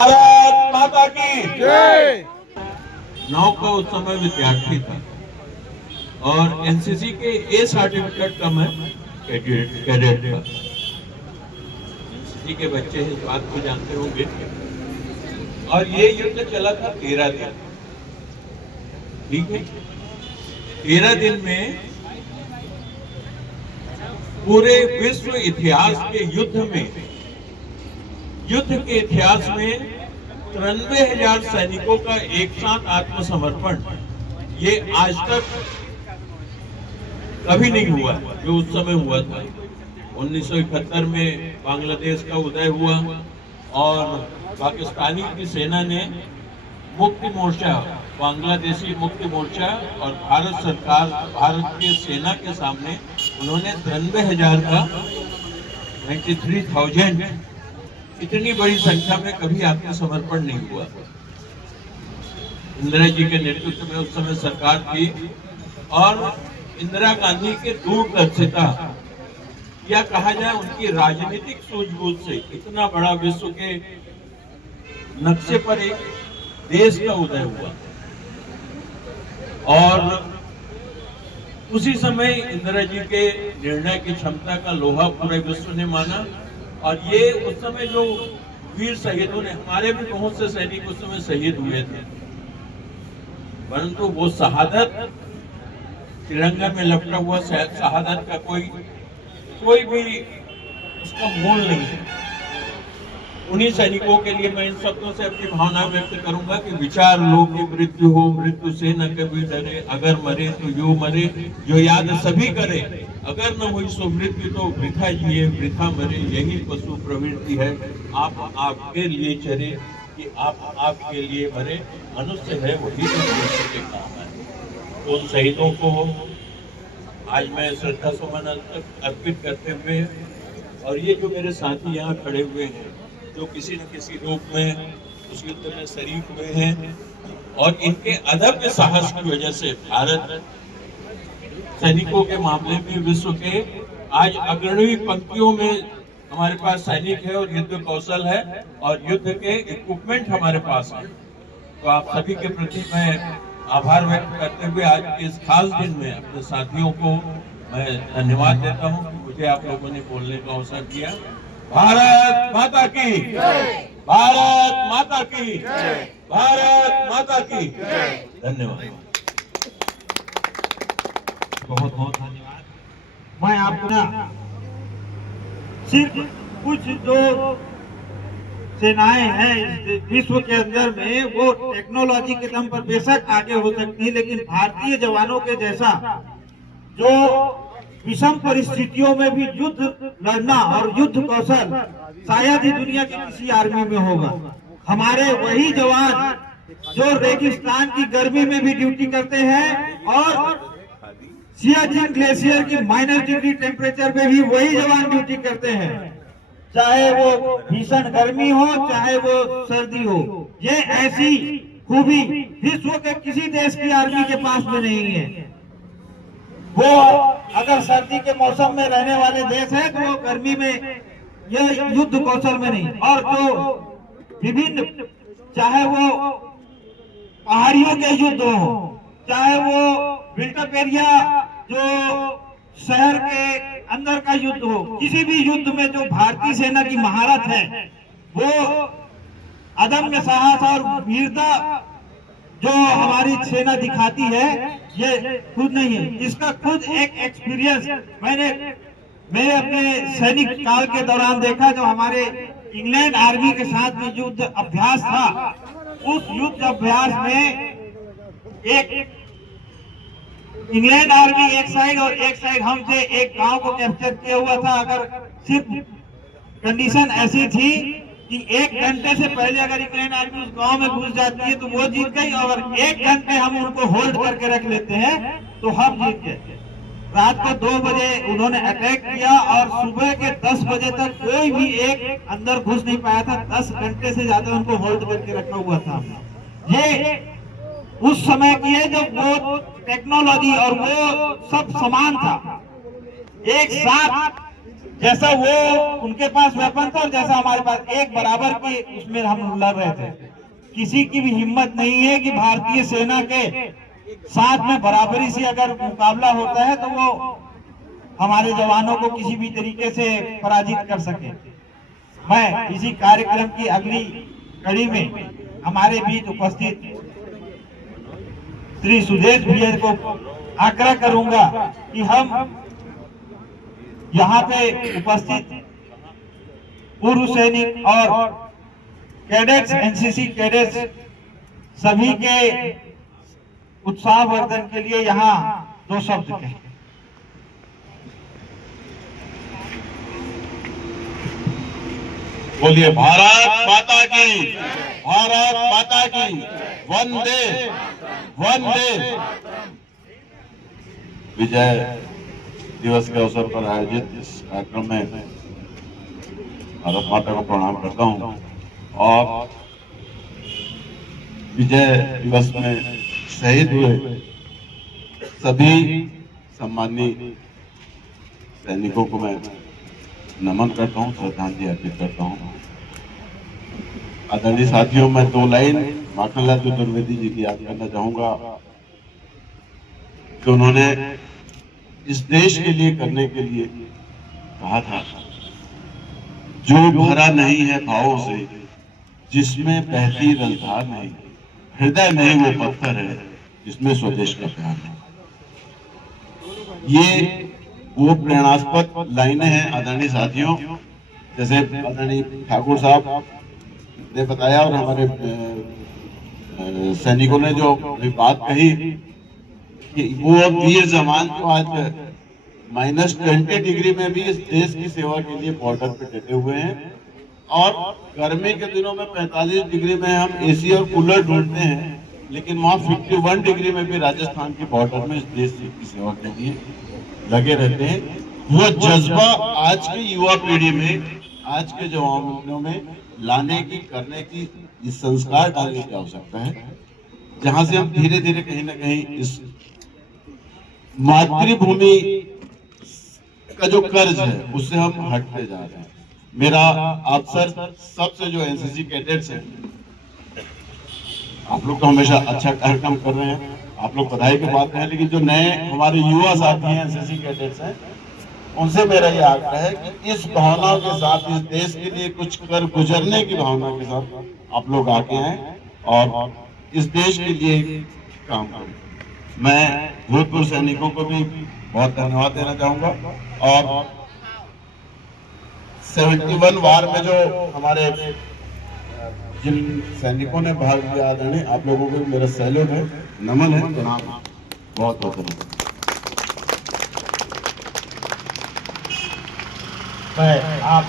भारत माता की जय। नौ का उस समय विद्यार्थी था और एनसीसी के ए सर्टिफिकेट का मैं कैडेट था। एनसीसी के बच्चे इस बात को जानते होंगे। और ये युद्ध चला था 13 दिन। ठीक है, 13 दिन में पूरे विश्व इतिहास के युद्ध के इतिहास में 93,000 सैनिकों का एक साथ आत्मसमर्पण, ये आज तक कभी नहीं हुआ जो उस समय हुआ था। 1971 में बांग्लादेश का उदय हुआ और पाकिस्तानी की सेना ने मुक्ति मोर्चा, बांग्लादेशी मुक्ति मोर्चा और भारत सरकार, भारत की सेना के सामने उन्होंने 93,000 का 93,000 इतनी बड़ी संख्या में कभी आत्मसमर्पण नहीं हुआ। इंदिरा जी के नेतृत्व में उस समय सरकार थी और इंदिरा गांधी के दूरदर्शिता या कहा जाए उनकी राजनीतिक सूझबूझ से इतना बड़ा विश्व के नक्शे पर एक देश का उदय हुआ। और उसी समय इंदिरा जी के निर्णय की क्षमता का लोहा पूरे विश्व ने माना। और ये उस समय जो वीर शहीदों ने, हमारे भी बहुत से सैनिक उस समय शहीद हुए थे, परंतु वो शहादत, तिरंगा में लपटा हुआ शहादत का कोई भी उसका मोल नहीं है। उन्हीं सैनिकों के लिए मैं इन शब्दों से अपनी भावना व्यक्त करूंगा कि विचार लो कि मृत्यु हो, मृत्यु से न कभी डरे, अगर मरे तो यूं मरे जो याद सभी करे, अगर न हुई सो मृत्यु तो वृथा जिए वृथा मरे, यही पशु प्रवृत्ति है आप आपके लिए चरे कि आप आपके लिए मरे, मनुष्य है वही तो मनुष्य के काम है। तो उन शहीदों को आज मैं श्रद्धा सुमन अर्पित करते हुए, और ये जो मेरे साथी यहाँ खड़े हुए हैं जो किसी न किसी रूप में उस युद्ध में शरीक हुए हैं, और इनके अदम्य साहस की वजह से भारत सैनिकों के मामले में विश्व के आज अग्रणी पंक्तियों में हमारे पास सैनिक है और युद्ध कौशल है और युद्ध के इक्विपमेंट हमारे पास है। तो आप सभी के प्रति मैं आभार व्यक्त करते हुए आज के इस खास दिन में अपने साथियों को मैं धन्यवाद देता हूं कि मुझे आप लोगों ने बोलने का अवसर दिया। भारत माता की, भारत माता की, भारत माता की धन्यवाद। बहुत बहुत धन्यवाद। मैं आपको ना सिर्फ कुछ जो सेनाएं हैं इस विश्व के अंदर में, वो टेक्नोलॉजी के दम पर बेशक आगे हो सकती है, लेकिन भारतीय जवानों के जैसा जो विषम परिस्थितियों में भी युद्ध लड़ना और युद्ध कौशल शायद ही दुनिया की किसी आर्मी में होगा। हमारे वही जवान जो रेगिस्तान की गर्मी में भी ड्यूटी करते हैं और सियाचिन ग्लेशियर की -डिग्री टेम्परेचर में भी वही जवान ड्यूटी करते हैं, चाहे वो भीषण गर्मी हो चाहे वो सर्दी हो। ये ऐसी खूबी विश्व के किसी देश की आर्मी के पास में नहीं है। वो अगर सर्दी के मौसम में रहने वाले देश है तो वो गर्मी में यह युद्ध कौशल में नहीं। और जो विभिन्न, चाहे वो पहाड़ियों के युद्ध हो, चाहे वो बिल्टअप एरिया जो शहर के अंदर का युद्ध हो, किसी भी युद्ध में जो भारतीय सेना की महारत है, वो अदम्य साहस और वीरता जो हमारी सेना दिखाती है, ये खुद नहीं है, इसका खुद एक एक्सपीरियंस मैंने मेरे अपने सैनिक काल के दौरान देखा। जो हमारे इंग्लैंड आर्मी के साथ में युद्ध अभ्यास था, उस युद्ध अभ्यास में एक इंग्लैंड आर्मी एक साइड और एक साइड हम थे, एक गांव को कैप्चर किया हुआ था। अगर सिर्फ कंडीशन ऐसी थी कि 1 घंटे से पहले अगर इंग्लैंड आर्मी उस गांव में घुस जाती है तो वो जीत गई, और 1 घंटे हम उनको होल्ड करके रख लेते हैं तो हम जीत गए। रात को 2 बजे उन्होंने अटैक किया और सुबह के 10 बजे तक कोई भी एक अंदर घुस नहीं पाया था। 10 घंटे से ज्यादा उनको होल्ड करके रखा हुआ था। ये उस समय की है जब वो टेक्नोलॉजी और वो सब समान था। एक साथ जैसा वो उनके पास वेपन था और जैसा हमारे पास, एक बराबर की उसमें हम लड़ रहे थे। किसी की भी हिम्मत नहीं है कि भारतीय सेना के साथ में बराबरी से अगर मुकाबला होता है तो वो हमारे जवानों को किसी भी तरीके से पराजित कर सके। मैं इसी कार्यक्रम की अगली कड़ी में हमारे बीच उपस्थित श्री सुदेश भैया को आग्रह करूंगा कि हम यहाँ पे उपस्थित पूर्व सैनिक और कैडेट्स, एनसीसी कैडेट्स सभी के उत्साहवर्धन के लिए यहाँ 2 शब्द कहें। बोलिए भारत माता की, भारत माता की, वंदे वंदे। विजय दिवस के अवसर पर आयोजित इस कार्यक्रम में भारत माता को प्रणाम करता हूं और विजय दिवस में शहीद हुए सभी सम्मानीय सैनिकों को मैं नमन करता हूं, श्रद्धांजलि अर्पित करता हूं। आदरणीय साथियों, मैं 2 लाइन माखनलाल चतुर्वेदी जी की याद करना चाहूंगा कि उन्होंने इस देश के लिए करने के लिए कहा था, जो भरा नहीं है भावों से, जिसमें बहती रसधार नहीं, हृदय में वो पत्थर है जिसमें स्वदेश का प्यार है। ये वो प्रेरणास्पद लाइनें हैं आदरणीय साथियों। जैसे आदरणीय ठाकुर साहब ने बताया और हमारे सैनिकों ने जो बात कही कि वो वीर जवान जो आज -20 डिग्री में भी इस देश की सेवा के लिए बॉर्डर पे डटे हुए हैं और गर्मी के दिनों में 45 डिग्री में हम एसी और कूलर ढूंढते हैं, लेकिन वहाँ 51 डिग्री में भी राजस्थान की बॉर्डर में इस देश की सेवा के लिए लगे रहते हैं। वो जज्बा आज की युवा पीढ़ी में, आज के जवानों में लाने की, करने की, इस संस्कार डालने की आवश्यकता है, जहां से हम धीरे धीरे कहीं ना कहीं इस मातृभूमि का जो कर्ज है उससे हम हटते जा रहे हैं। मेरा आप सबसे जो एनसीसी कैडेट्स हैं, आप लोग तो हमेशा अच्छा कार्यक्रम कर रहे हैं, आप लोग बधाई की बात हैं, लेकिन जो नए हमारे युवा साथी हैं एनसीसी कैडेट्स हैं, उनसे मेरा ये आग्रह है कि इस भावना के साथ, इस देश के लिए कुछ कर गुजरने की भावना के साथ आप लोग आगे आए और इस देश के लिए काम करें। मैं भूतपूर्व सैनिकों को भी बहुत धन्यवाद देना चाहूंगा और 71 वार में जो हमारे जिन सैनिकों ने भाग लिया, आदरणीय आप लोगों को मेरा सैल्यूट है, नमन है, प्रणाम, बहुत बहुत धन्यवाद। मैं आप